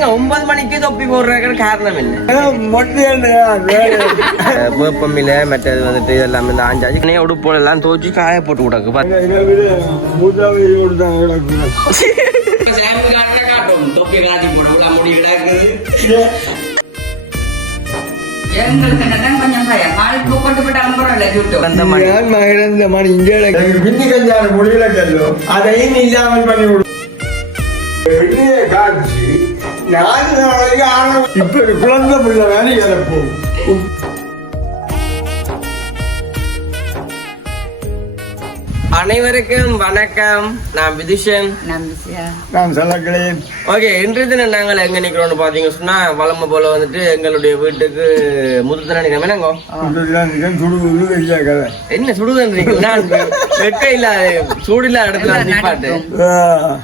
நீங்க ஒன்பது மணிக்கு தொப்பி போடுறதுக்கு காரணம் இல்லை வேப்பமில்ல மற்றது வந்துட்டு எல்லாமே இந்த ஆஞ்சாச்சு நீ உடுப்போல் எல்லாம் தோச்சு காய போட்டு விடக்கு அதையும் இல்லாமல் பண்ணி காட்சி நாலு நாளைக்கு ஆன இப்ப குழந்தை பிள்ளை வேலை இறப்போம் அனைவருக்கும் வணக்கம். நான் விதுஷன். நான் சொல்லக்கிறேன் ஓகே இன்று தினம் நாங்கள் எங்க நிக்கிறோம்னு பாத்தீங்க சொன்னா வளமை போல வந்துட்டு எங்களுடைய வீட்டுக்கு முதுத்தன நிக்கிறோம் என்னங்கோ என்ன சுடுதன்றீங்க நான் வெக்க இல்லாத சூடு இல்லாத இடத்துல நிப்பாட்டு.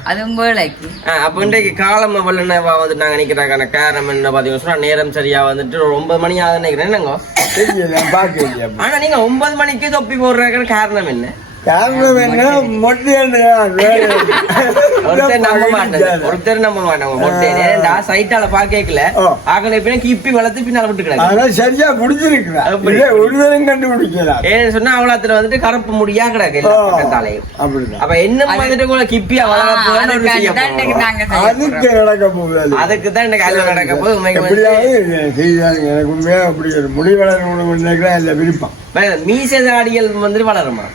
அதுவும் வேலைக்கு. அப்ப இன்றைக்கு காலம் வல்லனவா வந்து நாங்க நிக்கிறதுக்கான காரணம் என்ன பாத்தீங்க சொன்னா நேரம் சரியா வந்துட்டு ஒரு ஒன்பது மணி ஆகுது நினைக்கிறேன். என்னங்கோ ஆனா நீங்க ஒன்பது மணிக்கு தொப்பி போடுறதுக்கு காரணம் என்ன? ஒருத்தர் நம்ப மாட்டாங்க. சைட்டால பாக்கல. ஆகணும் இப்ப கிப்பி வளர்த்து பின்னால விட்டு கிடக்கு சரியா கண்டுபிடிக்கலாம். ஏன்னு சொன்னா அவ்வளத்துல வந்துட்டு கருப்பு முடியா கிடக்கு அப்படிதான் அப்ப என்ன வந்துட்டு கூட கிப்பியா வளர போறேன்னு ஒரு விஷயம் அதுதான் இன்னைக்கு போறோம். நாங்க செய்ய அதுக்கு நடக்க போகுது அதுக்கு தான் நடக்க எனக்கு உண்மையா அப்படி ஒரு முடி வளரணும் நினைக்கிறேன் இல்ல விருப்பம். மீச தாடிகள் வந்துட்டு வளருமா?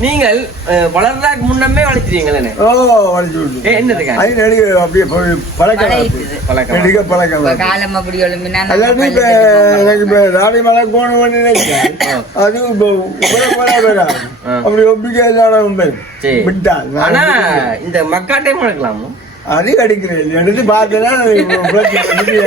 நீங்கள் அஹ், வளர்றதுக்கு முன்னமே வளர்த்துறீங்களே ஓ அது நடிகை அப்படியே பழக்கம் பழகிக்குது. பழக்கம். காலம் அப்படி அல்லாட்டி இப்ப எனக்கு நினைக்கிறேன் அது. அப்படி ஒப்பிக்க ஆனா இந்த மக்காட்டையும் வளர்க்கலாமா அது அடிக்கிறேன். எடுத்து பார்த்தேன்னா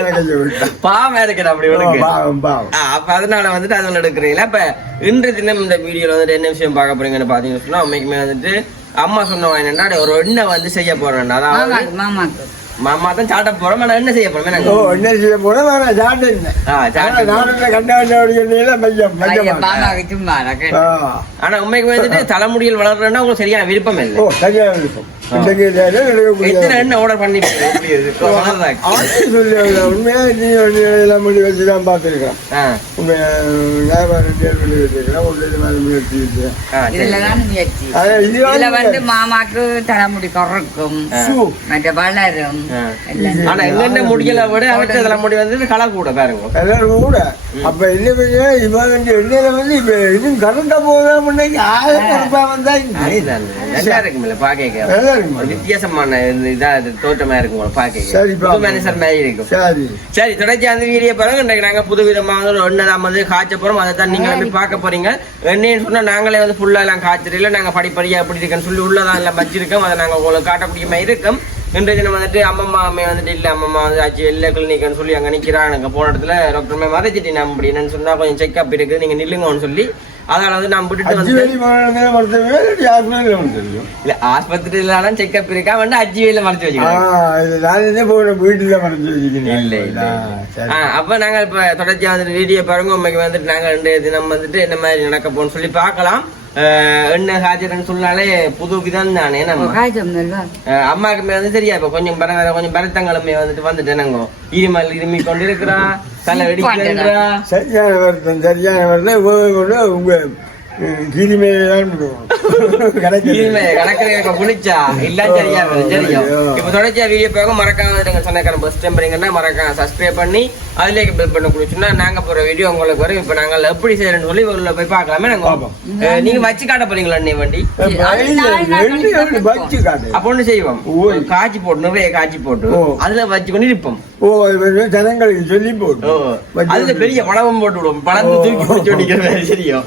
எனக்கு விட்டான் பாவம் இருக்கிற அப்படி ஓ, உனக்கு பாவம் பாவம். ஆ, அப்ப அதனால வந்துட்டு அதில் எடுக்கிறீங்களா? இப்ப இன்று தினம் இந்த வீடியோல வந்துட்டு என்ன விஷயம் பார்க்க போறீங்கன்னு பாத்தீங்கன்னு சொன்னா உண்மைக்குமே வந்துட்டு அம்மா சொன்ன என்னன்னா ஒரு எண்ணெய் வந்து செய்ய போறேன். அதாவது மாமா தான் சாட்ட போறோம் ஆனா என்ன செய்ய போறோம்? ஓ என்ன செய்ய நான் ஆ, மையம் மையம்? நான். ஆனா உண்மைக்கு வந்துட்டு தலைமுடியில் வளர்றதுன்னா உங்களுக்கு சரியான விருப்பம் இல்லை. ஓ சரியான விருப்பம். உண்மையா எல்லாம் முடி வச்சு தான் பார்த்துருக்கேன் உண்மையா இதுல வந்து மாமாக்கு தலைமுடி குறைக்கும். சூ. மற்ற வளரும். ஆனா எங்க முடியல விட அவற்ற தலைமுடி வந்து கலர் கூட பாருங்க எல்லாரும் கூட. அப்ப என்ன பண்ண இவன் வந்து எண்ணெயில வந்து இப்ப இதுவும் கரண்டா போதா முன்னாடி ஆயிரம் ரூபாய் வந்தா இங்க. அதுதான். நல்லா இருக்குமில்ல பாக்க நல்லா இருக்குமா? ஒரு வித்தியாசமான இது- தோற்றமா இருக்கும் உங்களை பாக்க சரி, புது பாப்போம். மனுஷர் மாதிரி இருக்கும். சரி. சரி தொடர்ச்சி அந்த வீடியோ பாருங்க. இன்றைக்கு நாங்க புது விதமாக வந்து காய்ச்ச போறோம். அதை தான் நீங்க போய் பார்க்க போறீங்க. எண்ணெய்னு சொன்னா நாங்களே வந்து ஃபுல்லா எல்லாம் நாங்க படிப்படியா எப்படி இருக்குன்னு சொல்லி உள்ளதான் எல்லாம் வச்சிருக்கோம். அதை நாங்க உங்களுக்கு காட்டக்கூடிய மாதிரி இருக்கும். இன்றைய தினம் வந்துட்டு அம்மம்மா அம்மையை வந்துட்டு இல்ல அம்மம்மா வந்து ஆச்சு எல்லா கிளினிக்னு சொல்லி அங்க நிக்கிறாங்க. அங்க போன இடத்துல டாக்டர் மறைச்சிட்டு நம்ம அப்படி. என்னன்னு சொன்னா கொஞ்சம் செக்அப் இருக்குது. நீங்க நில்லுங்கன்னு சொல்லி அதனால வந்து நான் விட்டுட்டு வந்து இல்ல ஆஸ்பத்திரியில செக்அப் இருக்கா வந்து அஜி வேல மறைச்சு வச்சுக்கிறேன். அப்ப நாங்க இப்ப தொடர்ச்சியா வந்துட்டு வீடியோ பாருங்க உண்மைக்கு வந்துட்டு நாங்க ரெண்டு தினம் வந்துட்டு என்ன மாதிரி நடக்க போன்னு சொல்லி பார்க்கலாம். அஹ், என்ன ஹாஜர்னு சொன்னாலே புது விதம் தானே நம்ம அம்மாவுக்கு மேல வந்து சரியா இப்ப கொஞ்சம் பர கொஞ்சம் பரத்தங்களுமே வந்துட்டு வந்துட்டு நாங்க இருமல் இருமி கொண்டு இருக்கிறா தலை வெடிக்கிறா சரியான வருத்தம் சரியான வருத்தம். உங்க- குளிச்சா இல்ல சரியா இப்ப தொடர்ச்சியா வீடியோ மறக்காம சொன்னக்காரன் பஸ் டெம்பரிங்கன்னா மறக்காம சப்ஸ்கிரைப் பண்ணி அதுலேயே பில் பண்ண குடிச்சுன்னா நாங்க போற வீடியோ உங்களுக்கு வரும். இப்ப நாங்க எப்படி செய்யறோம்னு சொல்லி உள்ள போய் பார்க்கலாமே நாங்க வச்சு காட்ட போறீங்களா அண்ணே வண்டி? அப்ப ஒண்ணு செய்வோம். காய்ச்சி போட்டு நிறைய காய்ச்சி போட்டு. அதுல வச்சு கொண்டு இருப்போம். ஓ ஜனங்களுக்கு சொல்லி. போட்டு அதுல பெரிய பழமும் போட்டு விடுவோம். பழத்தை தூக்கி பிடிச்சி சரியும்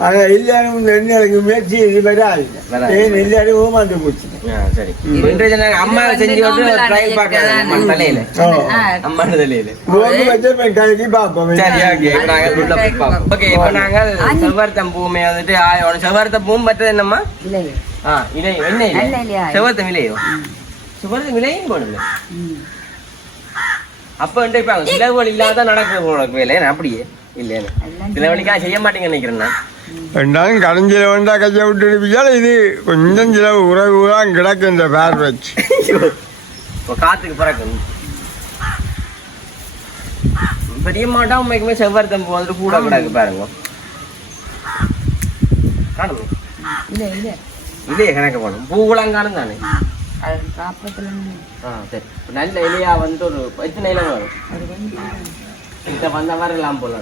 எல்லாரும் இந்த எண்ணெய்க்கு முயற்சி இது வராது வராது. ஏன் எல்லாரும் ஏமாந்து போச்சு ஆ, சரி இப்ப இன்றைய தினம் அம்மா செஞ்சு விட்டு ட்ரையல் பார்க்கலாம் அம்மா தலையில ஓ. அம்மா தலையில ரோடு வச்சு போய் கலக்கி பார்ப்போம் சரி ஓகே இப்ப நாங்க உள்ள போய் பார்ப்போம் ஓகே இப்ப நாங்க செவ்வரத்தம் பூமே வந்துட்டு ஆயோட செவ்வரத்தம் பூ மற்றது என்னம்மா இல்லை ஆ இலை என்ன இலை? செவ்வரத்தம் இலையோ செவ்வரத்தம் இலையும். அப்ப வந்து இப்ப சிலவுகள் இல்லாத நடக்குது உனக்கு வேலை என்ன அப்படியே இல்லையா சில வழிக்கா செய்ய மாட்டேங்க நினைக்கிறேன் நான் ரெண்டாலும் கடன் செலவுண்டா கையை விட்டு எடுப்பிச்சாலும் இது கொஞ்சம் செலவு உறவு தான் கிடக்கு இந்த பேர் வச்சு. இப்போ காத்துக்கு பிறக்கும் பெரிய மாட்டா உண்மைக்குமே செவ்வாய் தம்பு வந்துட்டு கூட கிடக்கு பாருங்க. காணும் இல்ல இல்ல. இல்லையே கணக்கு பண்ணும் பூகுலாம் காணும் தானே. ஆ சரி. நல்ல இலையா வந்து ஒரு எத்தனை இலை வரும். அது வந்து இந்த வந்த வரலாம் போல.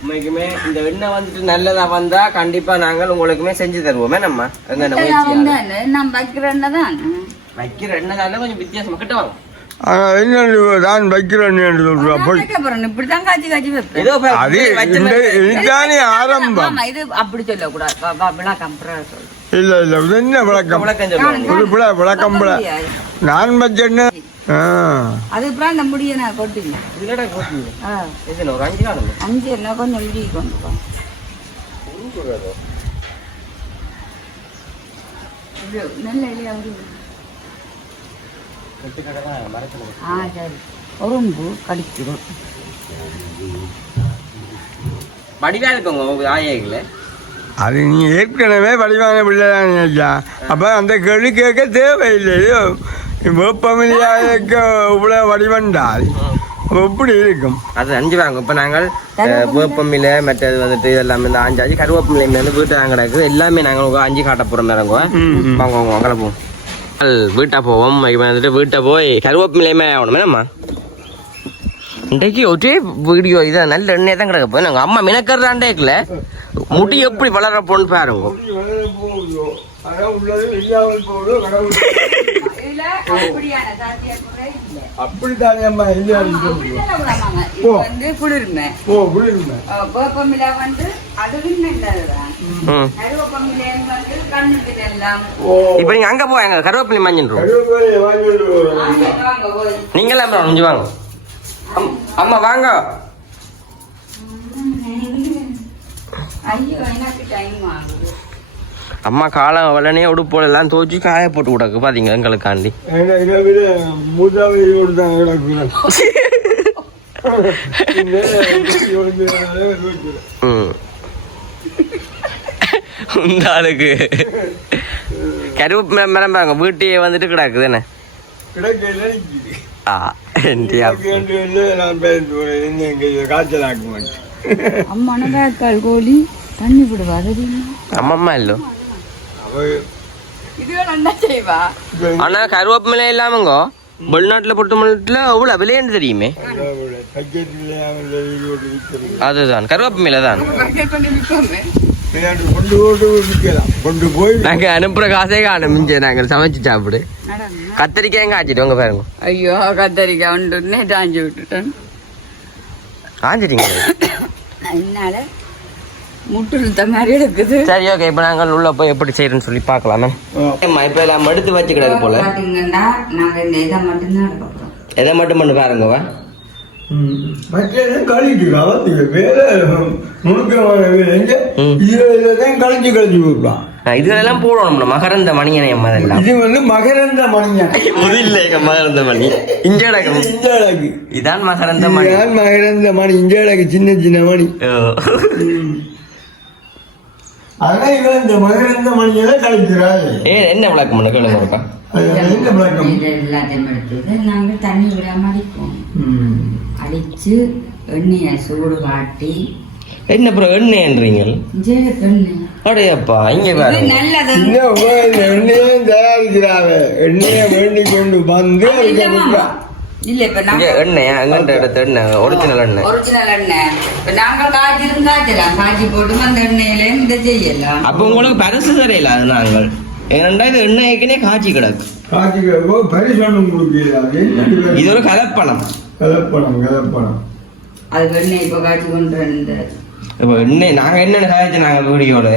உண்மைக்குமே இந்த எண்ணெய் வந்துட்டு நல்லதா வந்தா கண்டிப்பா நாங்கள் உங்களுக்குமே செஞ்சு தருவோமே. நம்ம எங்க தான். வைக்கிற எண்ணெய் தானே கொஞ்சம் வித்தியாசமா. கிட்ட என்ன தான் போய். இப்படிதான் காய்ச்சி காய்ச்சி வைப்பேன். வச்ச ஆரம்பம். இது அப்படி சொல்லக்கூடாது. வா, வா, விளக்கம். இல்லை இல்லை என்ன விளக்கம்? விளக்கம் விளக்கம் நான் வச்சேன்னு ஆ. அது அப்புறம் அந்த முடிய நான் கொட்டுங்க இதுலடா போட்டுங்க. ஆ, எத்தனை ஒரு அஞ்சு நாள் அஞ்சு என்ன கொஞ்சம் முடி கொண்டு போ. இது நல்ல இல்லையா ஆ சரி. உறும்பு கடிச்சிடும் வடிவா இருக்குங்க உங்க ஆயைகள. அது நீ ஏற்கனவே வடிவான பிள்ளை தான் அப்போ அந்த கேள்வி கேட்க தேவையில்லை ஐயோ வெப்பமில்லையாக இவ்வளோ வடிவண்டால் எப்படி இருக்கும்? அது அஞ்சு வாங்க. இப்ப நாங்கள் வேப்பமில்லை மற்றது வந்துட்டு இதெல்லாம் இந்த அஞ்சாச்சு கருவேப்பமில்லை வந்து வீட்டு வாங்கினாக்கு எல்லாமே நாங்கள் உங்க அஞ்சு காட்ட போறோம் இறங்குவோம். வாங்க வாங்க வாங்கல போவோம். வீட்டா போவோம். இப்ப வந்துட்டு வீட்டை போய் கருவேப்பிலையுமே ஆகணும் என்னம்மா இன்றைக்கு ஒரே வீடியோ இதான் நல்ல எண்ணெய் தான் கிடக்க. போய் நாங்கள் அம்மா மினக்கறாண்டேக்கல முடி எப்படி வளர போன்னு பாருங்க. அப்படித்தானே அம்மா இல்லை இது வந்து குளிர்மை. ஓ விழுங்க வேப்பமிலா வந்து அதுவும் நல்லதுதான் ம் கருவேப்பமிலேன்னு வந்து கண்ணுக்கு எல்லாம். ஓ. இப்போ நீங்க அங்க போவாங்க கருவேப்பிலை மஞ்சள் கருவேப்பிலையை வாங்கிட்டு வரோம் வாங்க. போய் நீங்களாம் அப்புறம் கொஞ்சம் வாங்க. அம்- அம்மா வாங்க. ஐயோ எனக்கு டைம் ஆகுது? அம்மா காலம் வெள்ளனே உடுப்போல எல்லாம் தோச்சு காய போட்டு விடக்கு பாத்தீங்க எங்களுக்காண்டி? இந்த ஆளுக்கு. மரம் பாருங்க வீட்டையே வந்துட்டு கிடக்குது என்ன? ஆ காய்ச்சல் ஆக்க மாட்டேன் அம்மா கோழி தண்ணி விடுவா இல்லோ. ஆனா கருவேப்பிலை இல்லாமங்கோ வெளிநாட்டுல பொறுத்தமட்டில் அவ்வளோ விலையன்னு தெரியுமே அதுதான் கருவேப்பிலை தான் நாங்க அனுப்புற காசே காணும் மிஞ்ச நாங்கள் சமைச்சு சாப்பிடு கத்திரிக்காய் காய்ச்சிட்டு உங்க பாருங்க ஐயோ கத்தரிக்காய் ஒன்று தாஞ்சி விட்டுட்டேன் காஞ்சிட்டீங்க அதனால முட்டுழுத்த மாதிரி இருக்குது. சரி ஓகே இப்போ நாங்கள் உள்ள போய் எப்படி செய்யறோம்னு சொல்லி பார்க்கலாமே இப்போ எல்லாம் எடுத்து வச்சு கிடக்கு போல. பாத்தீங்கன்னா நாங்க இந்த இதை போறோம். எதை மட்டும் பண்ணு பாருங்கவா மற்றது கழிச்சு கலந்து வேலை நுணுக்கமான வேலை. எங்க? ம். இதுல தான் கழிச்சு கழிச்சு கொடுக்கலாம் இதுகளெல்லாம் போடணும் மகரந்த மணியனை அம்மா இதெல்லாம். இது வந்து மகரந்த மணியன். இது இல்லைங்க மகரந்த மணி. இந்த அழகு இதான் மகரந்த மணி. இதுதான் மகரந்த மணி. அழகு சின்ன சின்ன மணி. ஆனா இவன் இந்த மகரந்த மணியை கழிக்கிறாள். ஏ என்ன விளக்கம் பண்ண கேளுங்க ஒருக்கா. அது என்ன விளக்கம்? எல்லாத்தையும் எடுத்து நாங்கள் தண்ணி விடாம அடிப்போம். அடிச்சு எண்ணெயை சூடு காட்டி. என்ன அப்புறம் எண்ணெய்ன்றீங்க அடையப்பா இங்க எண்ணெயும் தயாரிக்கிறாங்க எண்ணெயை வேண்டி கொண்டு வந்து. இல்ல இப்ப நாங்க எண்ணெய் அங்கண்ட எடுத்த எண்ணெய் ஒரிஜினல் எண்ணெய். ஒரிஜினல் எண்ணெய். இப்ப நாங்கள் காய்ச்சிரும் காய்ச்சலாம் காய்ச்சி போட்டு அந்த எண்ணெயில இந்த செய்யலாம். அப்ப உங்களுக்கு பரிசு தரையில அது நாங்கள். ஏனண்டா இது எண்ணெய்க்குனே காய்ச்சி கிடக்கு. காய்ச்சிக்கிறப்போ பரிசோனம் கொடுக்கல. அது என்ன இது? இது ஒரு கலப்பணம். கலப்படம் கலப்படம் அது எண்ணெய் இப்ப காய்ச்சி கொண்டு வந்து இப்போ எண்ணெய் நாங்க என்னென்ன காய்ச்சி நாங்க வீடியோல?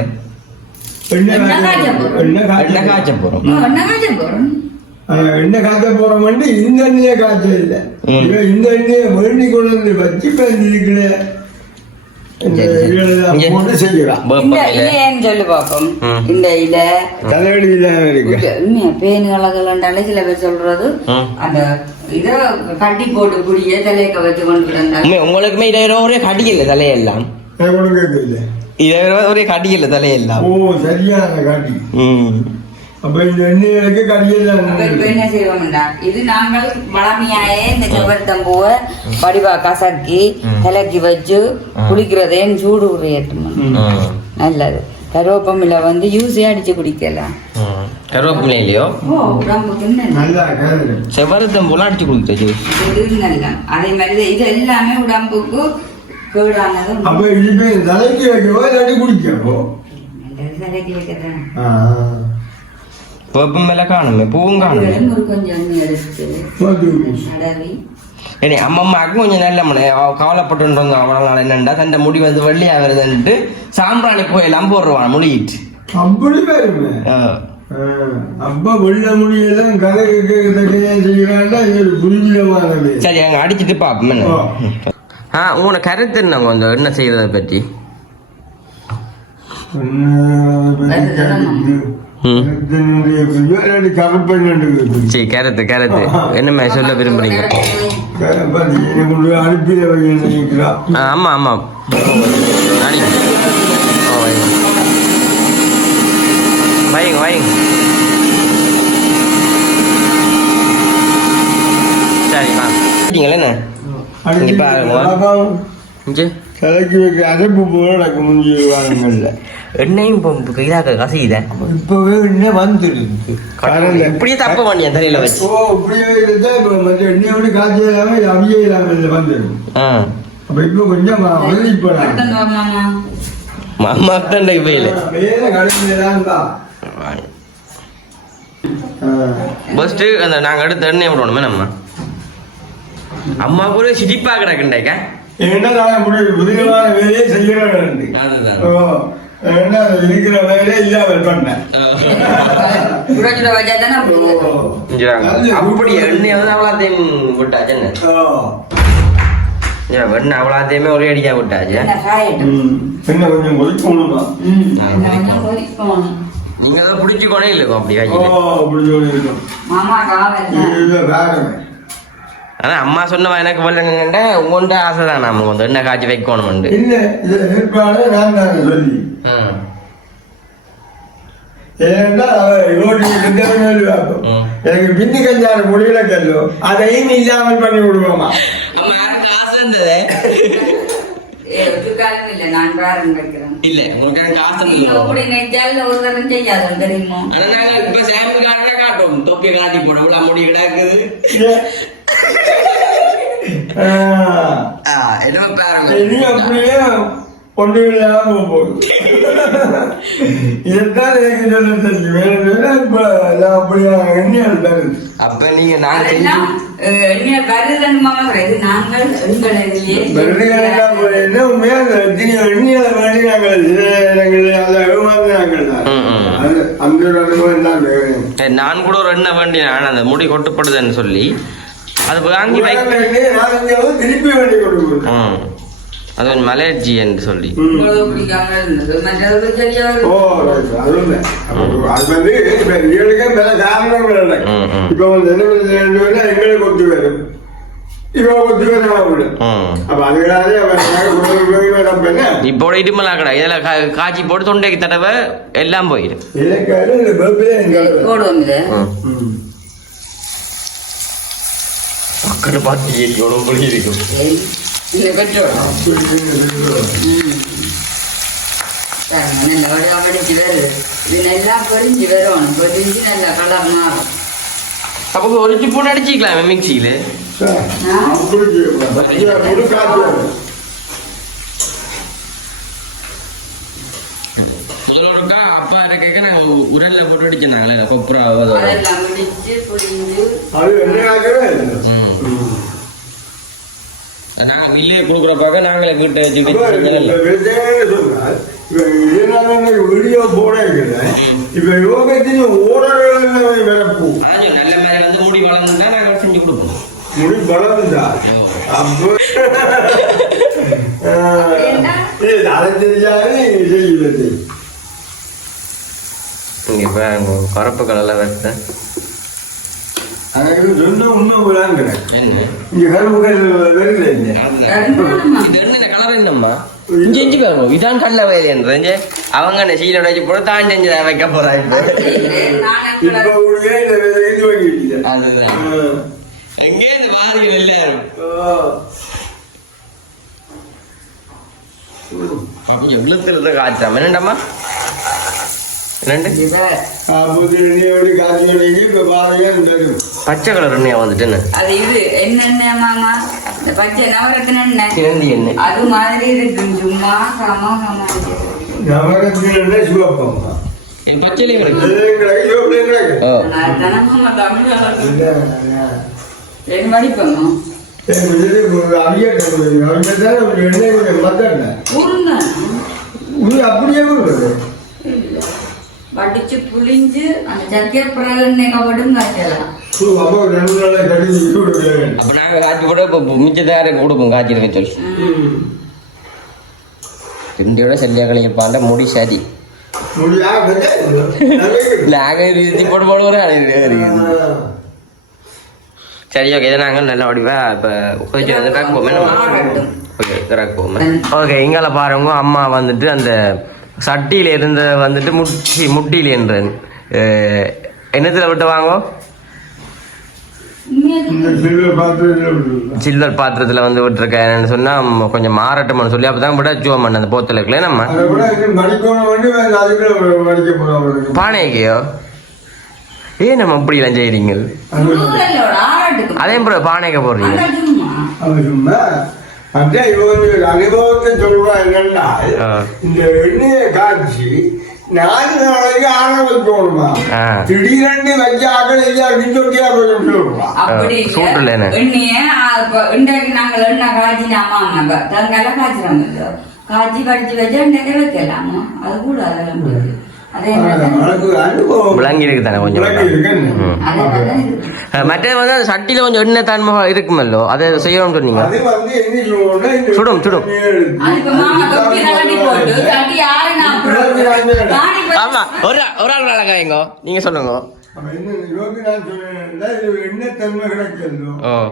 எண்ணெய் காய்ச்ச காய்ச்ச போறோம். எண்ணெய் காய்ச்ச காய்ச்ச போறோம். எண்ணெய் காய்ச்ச போறோம். ஆ, எண்ணெய் காய்ச்ச போற வண்டி இந்த எண்ணெயை காய்ச்ச இல்லை. இவன் இந்த எண்ணெயை வேண்டி கொண்டு வந்து வச்சு பேசிருக்கல இந்த இலை. தலைவலி இல்லாம இருக்கு. பேனு கலகலண்டாலே சில பேர் சொல்றது. அந்த இத கட்டி போட்டு குடிய தலைக்க வச்சு கொண்டு உண்மை, உங்களுக்குமே இதை ஒரே தலையெல்லாம்? ஒன்றும் கேட்கல. இதை ஒரே கடிக்கல தலையெல்லாம்? ஓ சரியான காட்டி. ம். அப்ப இந்த எண்ணெய்களுக்கு இப்ப என்ன செய்வோம்டா இது நாங்கள் வளமையாயே இந்த செவ்வரத்தம் பூவை வடிவா கசக்கி கிளக்கி வச்சு குளிக்கிறதேன்னு சூடு உரையட்டும் நல்லது கருவேப்பமில்ல வந்து யூஸே அடிச்சு குடிக்கலாம் ம் கருவேப்பிலையிலையோ ஓ உடம்புக்கு நல்லது. நல்லா கேளு செவ்வரத்தம் போல அடிச்சு கொடுத்த ஜூஸ் இது நல்ல அதே மாதிரி தான் இது எல்லாமே உடம்புக்கு கேடானது அப்ப இது தலைக்கு வைக்கவோ இல்லாட்டி குடிக்கவோ தலைக்கு வைக்கிறேன் ஆ. வேப்பம் மேல காணுமே பூவும் காணுமே ஏனே அம்மம்மாக்கு கொஞ்சம் நல்ல மனை அவ கவலைப்பட்டு அவ்வளோ நாள் என்னண்டா தண்டை முடி வந்து வெள்ளையா வருதுன்ட்டு சாம்பிராணி போயெல்லாம் போடுவான் முடியிட்டு அப்படி. அப்ப வெள்ள முடியெல்லாம் கதை செய்யறாண்டா புரிவிதமானது சரி அங்க அடிச்சிட்டு. ஆ உங்களோட கருத்து என்ன கொஞ்சம் என்ன செய்யறத பற்றி சரி கருத்து கருத்து என்ன சொல்ல விரும்புறீங்க? ஆ, ஆமா ஆமா. வைங்க வைங்க வைங்க சரி வா. சரிங்களா என்ன? இங்க பாருங்க. வைக்க அரைப்பு போல எனக்கு வாரங்கள்ல எண்ணெயும் இப்போ இதாக கசியுத. இப்பவே என்ன வந்துடுது இப்படியே தப்ப வேண்டிய தலையில வச்சு? ஓ இப்படியே இருந்தா இப்ப மற்ற எண்ணெயோட காய்ச்சல் இல்லாம இது அவிய இல்லாம இதுல வந்துடும் ஆ. அப்ப இப்ப கொஞ்சம் உதவி வா மாமா. வேலை வேலை கடைசியில தான் தான் ஃபர்ஸ்ட் அந்த நாங்க எடுத்து எண்ணெய் விடணுமே நம்ம. அம்மா கூட சிரிப்பா கிடக்குண்டாக்கா. என்ன முடியும் புதியமான வேலையை செய்யறேன் அதுதான். என்ன இருக்கிற வேலையை இல்லாமல் பண்ணேன் அப்படி எண்ணெய் வந்து அவ்வளோத்தையும் விட்டாச்சு என்ன? அவ்வளோத்தையுமே ஒரே அடிக்கா விட்டாச்சு. கொஞ்சம் நீங்க இருக்கும் அப்படி இருக்கும் மாமா காவல் ஆனா அம்மா சொன்னவா எனக்கு வரலங்கண்ட உங்கள்கிட்ட ஆசை தான் நாம வந்து எண்ணெய் காய்ச்சி வைக்கணும்னு இல்ல இது ஏற்பாடு நான் தான் சொல்லி ஏன்னா. எனக்கு பிந்தி கஞ்சான முடியல கல்லோ அதையும் இல்லாமல் பண்ணி விடுவோமா? ஆசை இருந்தது? இல்லை நான் பாருங்க வைக்கிறேன். இல்ல உங்களுக்கு செய்யாது தெரியுமோ? நாங்க இப்ப சாம்பிள் காட்டினா காட்டும் தொப்பியை காட்டி போட இவ்வளவு முடி கிடக்குது. ஆ. ஆ, என்ன பாருங்க இனி அப்படியே ஒன்று இல்லாம போகுது. இதைத்தான் எனக்கு சொல்ல தெரியும் வேற வேற இப்ப நான் அப்படியே எண்ணெய் தருது அப்ப நீங்க நான் வருதுன்னு மாமா கிடையாது நாங்கள் எங்கள் இதுலயே உண்மையா எண்ணெயில வேண்டி நாங்கள் அந்த அனுபவம் தான் நான் கூட ஒரு எண்ணெய் வேண்டி நான் அந்த முடி கொட்டுப்படுதுன்னு சொல்லி அது வாங்கி திருப்பி வேண்டி கொடுக்கணும். அது கொஞ்சம் மலர்ஜி என்று சொல்லி. அது வந்து இப்ப எங்களுக்கு பல காரணங்கள் இல்லை. இப்ப வந்து எங்களுக்கு ஒத்து வரும். கடை. இதுல காய்ச்சி போட்டு தொண்டைக்கு தடவை எல்லாம் போயிடும் இலக்காரு இந்த பப்பிலே எங்களுக்கு போடுவோம் இது ம். பக்கத்து பார்த்து எவ்வளவு பொழி இருக்கும் இந்த பெட்ரோல் பாருங்க நல்ல வடிவா வடிச்சு வருது இது நல்லா பொரிஞ்சு வரும். பொரிஞ்சு நல்ல கலர் மாறும். அப்போ ஒரு ஸ்பூன் அடிச்சிக்கலாம் மிக்சியில. சார், ஆ? அப்படி செய்யக்கூடாது. ஐயா, முழு காற்று வரும். முதலோடக்கா அப்பா இருக்க நான் உரல்ல போட்டு அடிச்சிருந்தாங்களே கொப்புரா அதெல்லாம் முடிச்சு புரிஞ்சு அது என்னையாகவே இல்லை. ம். ம். நாங்க மில்லே கொடுக்குறப்பாக்க நாங்களே வீட்டை இப்ப வச்சுக்கிட்டு இப்ப. இப்ப வீடியோ போட. இப்ப யோகத்தின் ஓரளவு வரப்போ நல்ல மாதிரி வந்து முடி வளர்ந்துட்டா செஞ்சு கொடுப்போம் முடி பலந்தா அப்போ அதை தெரியாது செய்யுது இங்க கருப்பு கலர்ல வருது எனக்கு சொன்ன உண்மை என்ன இங்க கரும்புகள் வருது என்ன கலர் என்னம்மா? இஞ்சி இஞ்சி பாருங்க. இதான் கல்ல வயலேன்றது அவங்க என்ன வச்சு போட தான் செஞ்சு வைக்க இந்த எங்கே இந்த எல்லாரும்? அப்படி காய்ச்சாம என்னண்டாமா பச்சை கலர் எண்ணெயா வந்துட்டு என்ன? அது இது என்னென்ன மாமா? இந்த பச்சை நவரத்தின எண்ணெய். சிவந்தி எண்ணெய். அது மாதிரி இருக்கு. சும்மா கமா கமா நவரத்தின சிவப்பம் என் பச்சையிலே இருக்கு உருங்க அப்படியே வடிச்சு புளிஞ்சு அந்த சக்கரை கப்பட்டும் காய்ச்சலாம் அப்போ ரெண்டு நாளை கடிச்சு விடுவேன் அப்ப நாங்க காய்ச்சி போட இப்ப மிச்சத்தார கொடுப்போம் காய்ச்சிருக்க சொல்லி. திண்டியோட செல்லியா கழிப்பாண்ட முடி சரி போட்டு போடுவோம் சரி ஓகே இதை நாங்கள் நல்லா வடிவா இப்போ கொஞ்சம் வந்து பேக். ஓகே ஓகே இங்கால பாருங்க அம்மா வந்துட்டு அந்த சட்டியில இருந்த வந்துட்டு முட்டி முட்டியில என்ற என்னத்துல விட்டு வாங்கோ சில்வர் பாத்திரத்தில் வந்து விட்டுருக்கேன் என்னன்னு சொன்னா ம், கொஞ்சம் மாறட்டும்னு சொல்லி அப்பதான் விட ஜூவம் பண்ண அந்த போத்தல இருக்குல்ல நம்ம? விட பானைக்கையோ ஏன் நம்ம இப்படி எல்லாம் செய்றீங்க? ஊரல்லோட ஆராட்டுக்கு அதே ப்ரோ பானைக்க போடுறீங்க. அப்படியே இவங்க அனுபவத்தை சொல்லுவா என்னன்னா. இந்த எண்ணெயை காய்ச்சி நாலு நாளைக்கு ஆண வைக்கணுமா ஆ. திடீரென்று வச்சு ஆக்கள் இல்லையா கிண்டோட்டியா கொஞ்சம் சொல்லுவா அப்படி ஆ, சூட்டுல என்ன? எண்ணெய இன்றைக்கு நாங்கள் எண்ணெய் காய்ச்சினாமா நம்ம? தங்கால இல்லையோ காய்ச்சி கடிச்சு வச்சா இன்றைக்கு வைக்கலாமா? அது கூட அதெல்லாம் விளங்கி இருக்கு தானே. கொஞ்சம் மற்றது வந்து அந்த சட்டியில கொஞ்சம் எண்ணெய் தன்மை இருக்குமல்லோ? அதை செய்யணும்னு சொன்னீங்க. சுடும், சுடும். ஆமா ஒரு ஒரு ஆள் அழகா எங்க? நீங்க சொல்லுங்க. அப்ப என்ன இது தன்மை.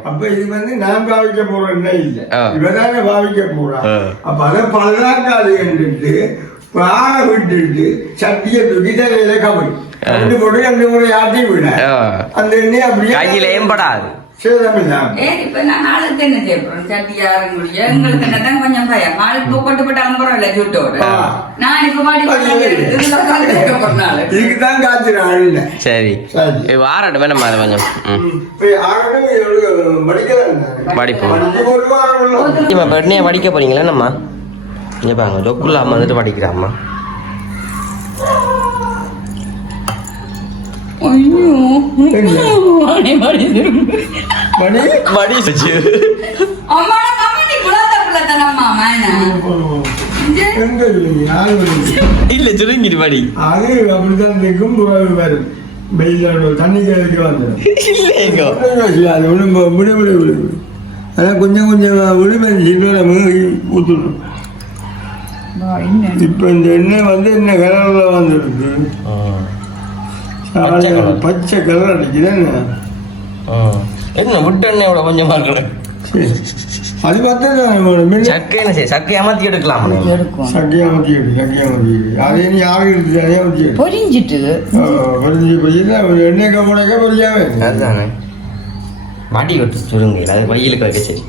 அப்ப வந்து நான் பாவிக்க போற எண்ணெய் இல்ல. இவதானே பாவிக்க போறா. ஆ. அப்ப அதை பலதாக்காது என்று பாக விட்டுட்டு சட்டியை தூக்கி தலையில கபடி ரெண்டு முறை ரெண்டு முறை ஆட்டி விட. அந்த எண்ணெய் அப்படியே கையில ஏம்படாது போட்டு போட்டு படிக்க போறீங்களா நம்ம இங்க பாருங்க ஜொக்குள்ள அம்மா வந்துட்டு படிக்கிறாம்மா. மாடி மாடி? இல்ல சுருங்கிட்டு படி அது அப்படித்தான் நிற்கும் புறாவு வரும். வெயில் தண்ணி கழிக்க வந்துடும் இல்லைங்கோ. அது ஒன்றும் விடு விடு விடு அதான் கொஞ்சம் கொஞ்சம் சில்லறை ஊற்றணும். இப்போ இந்த எண்ணெய் வந்து என்ன கலரில் வந்துருக்கு? பச்சை கலர். அடிக்குது என்ன? என்ன விட்டு எண்ணெய் இவ்வளோ கொஞ்சமா இருக்கு சரி. அது பார்த்தா சக்கை என்ன செய்ய சக்கை ஏமாத்தி எடுக்கலாம் எடுக்கும் சக்கையாக ஊற்றி சக்கையாக ஊற்றி அதே நீ ஆவி எடுத்து சரியாக ஊற்றி பொரிஞ்சிட்டு. பொறிஞ்சு போய் எண்ணெய் கம்புனக்க பொறியாவே அதுதானே. மாட்டி விட்டு சுருங்க அது வயலுக்கு வைக்க சரி.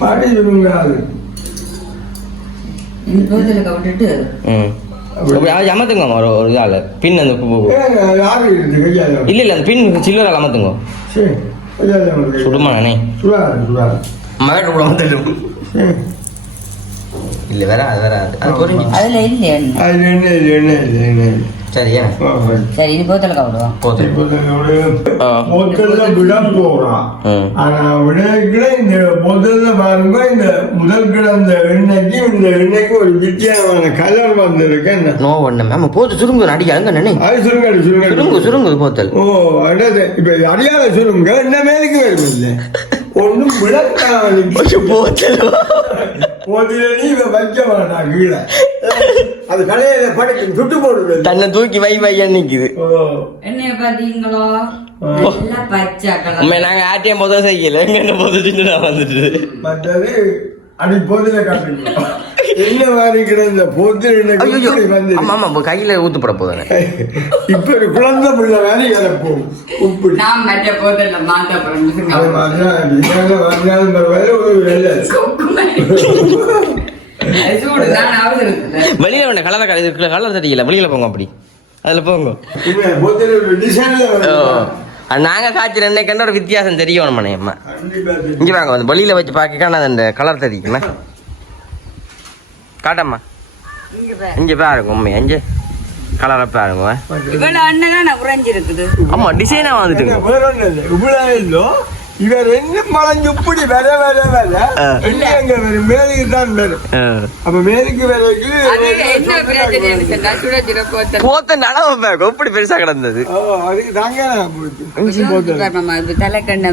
பாட்டி சொல்லுங்க அது அமர்த்துங்க ஒரு ஒரு இதால. பின் அந்த இல்ல இல்ல அந்த பின் கையால உங்களுக்கு. சுடுமா நானே? மகன் கூட சரி. இல்ல வேற அது வேற அது அதுல இல்ல என்ன என்ன? சரியா? சரி. சரி இது கோதிலுக்கு விடுவோம் போதும் இப்போ நம்மளுடைய ஆ. முதல்ல விட போறான் ம். ஆனா விடைக்குள்ள இந்த முதல்ல பாருங்க இந்த முதல் கிடந்த எண்ணெய்க்கு இந்த எண்ணெய்க்கு ஒரு வித்தியாசமான கலர் வந்திருக்கு. நோ ஒண்ணு மேம் போது சுருங்கு அடிக்க அங்க நினை அது சுருங்கடி சுருங்கு சுருங்கடி சுருங்கு போத்தல். ஓ இப்ப அடியால சுருங்க. என்ன மேலுக்கு இல்ல ஒன்றும் விளக்காமல் போத்தல். இவன் வைக்க மாட்டான் கீழே. அது கடையில படைக்கும் சுட்டு போடுறது. தன்னை தூக்கி வை வையா நிக்குது. ஓ. என்னைய பாத்தீங்களோ உண்மை நாங்க ஆட்டியம் போதும் செய்யல. எங்க என்ன நான் வந்துட்டு மற்றது அடி போதில காட்டுங்க என்ன மாதிரி கிடந்த போதில வந்து ஆமா ஆமா இப்ப கையில ஊத்துப்பட போதானே இப்ப ஒரு குழந்தை பிள்ளை வேலை கிடப்போம் உப்பு. நான் மற்ற போதில் மாத்த அது நீங்க வந்தாலும் ஒரு அவசரத்துல வெளியில வேணா கலர் கலர் கலர் தெரியல வெளியில போங்க அப்படி. அதுல போங்க. அது நாங்க காய்ச்சல் என்னைக்கு ஒரு வித்தியாசம் கண்டிப்பா தெரியும். இங்க வாங்க வந்து வெளியில வச்சு பாக்க அந்த கலர் தெரியுமா? காட்டம்மா. இங்க பாருங்க உண்மை. இங்க கலரை பாருங்க இவ்வளவு அண்ணன் தான் இவர் என்ன மலைஞ்சு இப்படி வர வர வர. என்ன எங்க வரும்? மேலுக்கு தான் வரும். அப்ப மேலுக்கு வரைக்கு போத்த நடவு பாக்க இப்படி பெருசா கிடந்தது? ஓ, அதுக்கு தாங்க போச்சு ஊசி போட்டு தலைக்கண்ண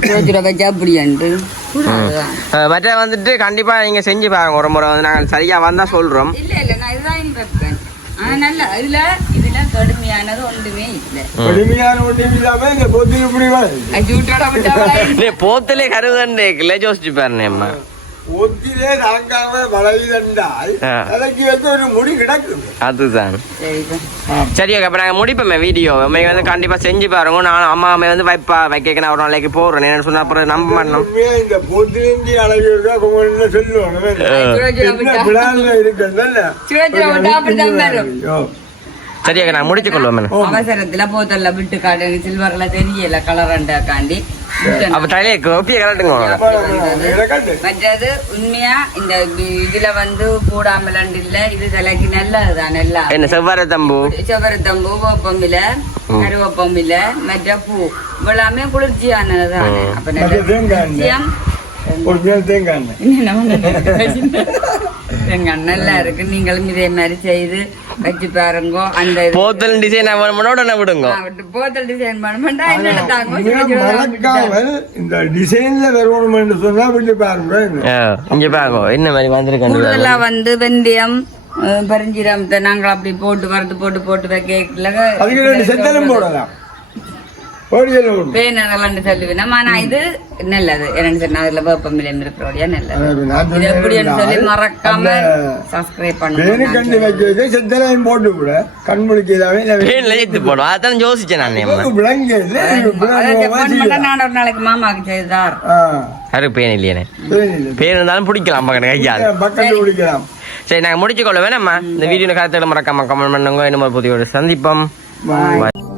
சுட சுட வச்சா அப்படியாண்டு சுடாதுதான். அஹ் மற்ற வந்துட்டு கண்டிப்பா நீங்க செஞ்சு பாருங்க ஒரு முறை வந்து நாங்க சரியா வந்தா சொல்றோம். இல்ல இல்ல நான் இதுதான் ஆனா நல்ல இதுல இதுல கடுமையானது ஒன்றுமே இல்ல கடுமையான ஒன்றும் இல்லாம இந்த பொத்து இப்படி வருது அது விட்டோட விட்டா நீ போத்திலே கருதண்டே இல்லை யோசிச்சு பாருங்க அம்மா ஒத்திலே தாங்காம வளையுதென்றால் ஆ. தலைக்கு வச்சு ஒரு முடி கிடக்கும் அதுதான் சரி அப்போ முடிப்போமே வீடியோ அம்மை வந்து கண்டிப்பாக செஞ்சு பாருங்க நான் அம்மா அம்மை வந்து வைப்பா வைக்க நான் ஒரு நாளைக்கு போடுறேன் என்ன சொன்னா அப்புறம் நம்ப உண்மையா இந்த பொத்திலிந்தி சொல்லுவாங்க சுட என்ன விட்டா பிளான்ல இருக்குல்ல சுட சுட விட்டா அப்படிதான் வரும் சரி ஓகே நான் முடிச்சு கொள்வோம் அவசரத்துல போத்தல்ல விட்டு காட்டு சில்வர்ல தெரியல கலரண்டாக்காண்டி அப்போ தலையை கோப்பியை கலட்டுங்க மற்றது உண்மையா இந்த இதுல வந்து கூடாமல் இல்ல இது தலைக்கு நல்லதுதான் எல்லாம் என்ன செவ்வாறு தம்பு? செவரத்தம்பூ வேப்பமில கருவேப்பமில மற்ற பூ. இவ்வளவுமே குளிர்ச்சியானதுதான். அப்ப நல்ல எங்க நல்லா இருக்கு. நீங்களும் இதே மாதிரி செய்து வச்சு பாருங்க. அந்த போத்தல் டிசைன் வேணுமனோட என்ன விடுங்க. போத்தல் டிசைன் என்ன தாங்க மறக்காமல் இந்த டிசைன்ல வரணும்னு சொன்னா விட்டு பாருங்க இங்கே பாருங்க. என்ன மாதிரி வந்திருக்கேன் கூடுதலா வந்து வெந்தயம் அஹ், பெருஞ்சீரகத்தை நாங்கள் அப்படி போட்டு வறுத்து போட்டு போட்டு வைக்கல அதுக்கு செத்தலும் போடலாம். சொல்லுவேன் ஆனா இது நல்லது. என்னன்னு சொன்னா அதுல வேப்பமில்லம் இருக்கிறோடைய நல்லது. இது எப்படின்னு சொல்லி மறக்காம சப்ஸ்கிரைப் பேனு பண்ணுங்க கண்டு வைக்க செத்தலையும் போட்டு விட கண் முழிக்கதாவே பேன்ல ஏத்து போடும் அதான் யோசிச்சேன் நான் அம்மா. விளங்க நான் ஒரு நாளைக்கு மாமாக்கு செய்தார் யாருக்கு பேன் இல்லையானே இருந்தாலும் பிடிக்கலாம் பக்கத்து குடிக்கலாம் சரி. நாங்கள் முடிச்சு கொள்ள வேணாம்மா இந்த வீடியோ கருத்துக்களை மறக்காம கமெண்ட் பண்ணுங்க. இன்னும் ஒரு புதிய ஒரு சந்திப்போம். Bye. Bye.